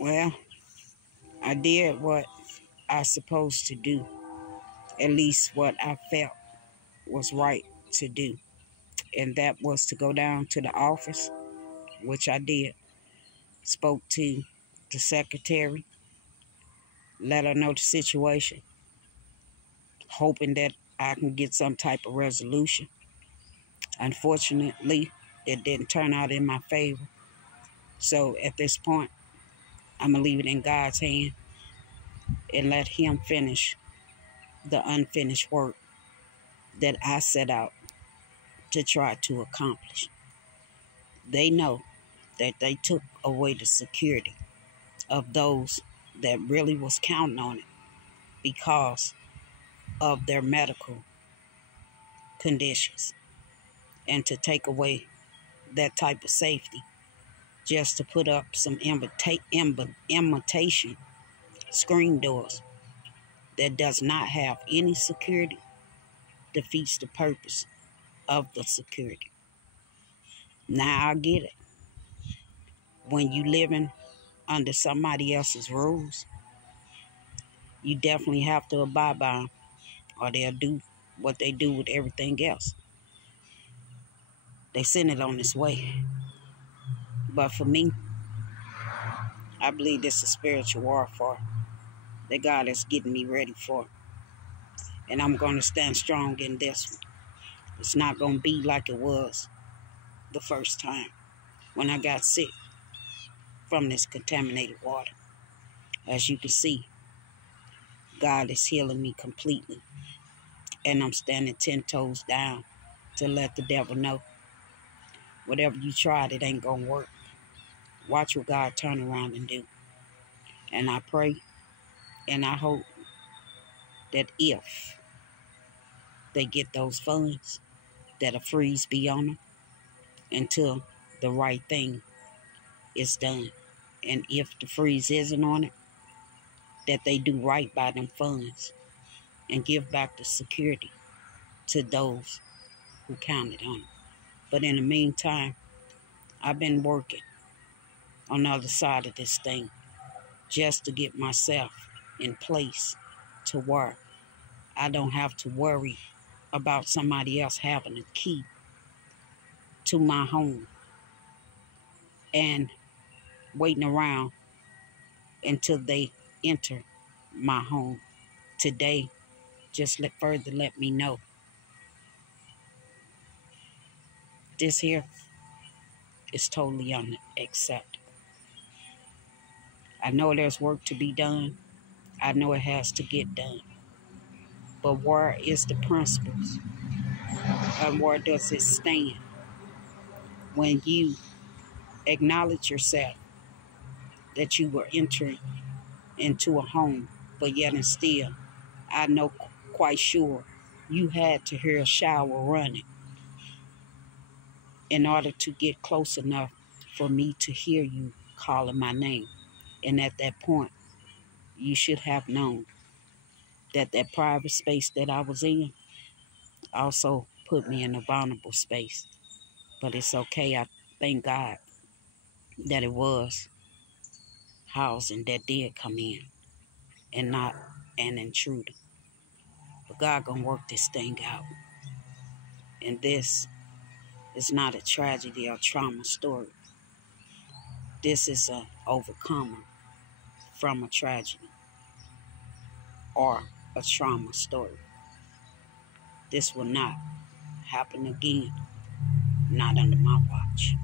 Well, I did what I supposed to do, at least what I felt was right to do. And that was to go down to the office, which I did. Spoke to the secretary, let her know the situation, hoping that I can get some type of resolution. Unfortunately, it didn't turn out in my favor. So at this point, I'm going to leave it in God's hand and let Him finish the unfinished work that I set out to try to accomplish. They know that they took away the security of those that really was counting on it because of their medical conditions, and to take away that type of safety just to put up some imitation screen doors that does not have any security defeats the purpose of the security. Now I get it. When you living under somebody else's rules, you definitely have to abide by them, or they'll do what they do with everything else. They send it on its way. But for me, I believe this is spiritual warfare that God is getting me ready for. And I'm going to stand strong in this one. It's not going to be like it was the first time when I got sick from this contaminated water. As you can see, God is healing me completely. And I'm standing 10 toes down to let the devil know, whatever you tried, it ain't going to work. Watch what God turn around and do. And I pray and I hope that if they get those funds, that a freeze be on them until the right thing is done. And if the freeze isn't on it, that they do right by them funds and give back the security to those who counted on it. But in the meantime, I've been working on the other side of this thing just to get myself in place to where I don't have to worry about somebody else having a key to my home and waiting around until they enter my home. Today, just let me know. This here is totally unacceptable. I know there's work to be done. I know it has to get done. But where is the principles? And where does it stand when you acknowledge yourself that you were entering into a home, but yet and still, I know quite sure you had to hear a shower running in order to get close enough for me to hear you calling my name. And at that point, you should have known that that private space that I was in also put me in a vulnerable space. But it's okay. I thank God that it was housing that did come in and not an intruder. But God gonna work this thing out. And this is not a tragedy or trauma story. This is an overcomer from a tragedy or a trauma story. This will not happen again, not under my watch.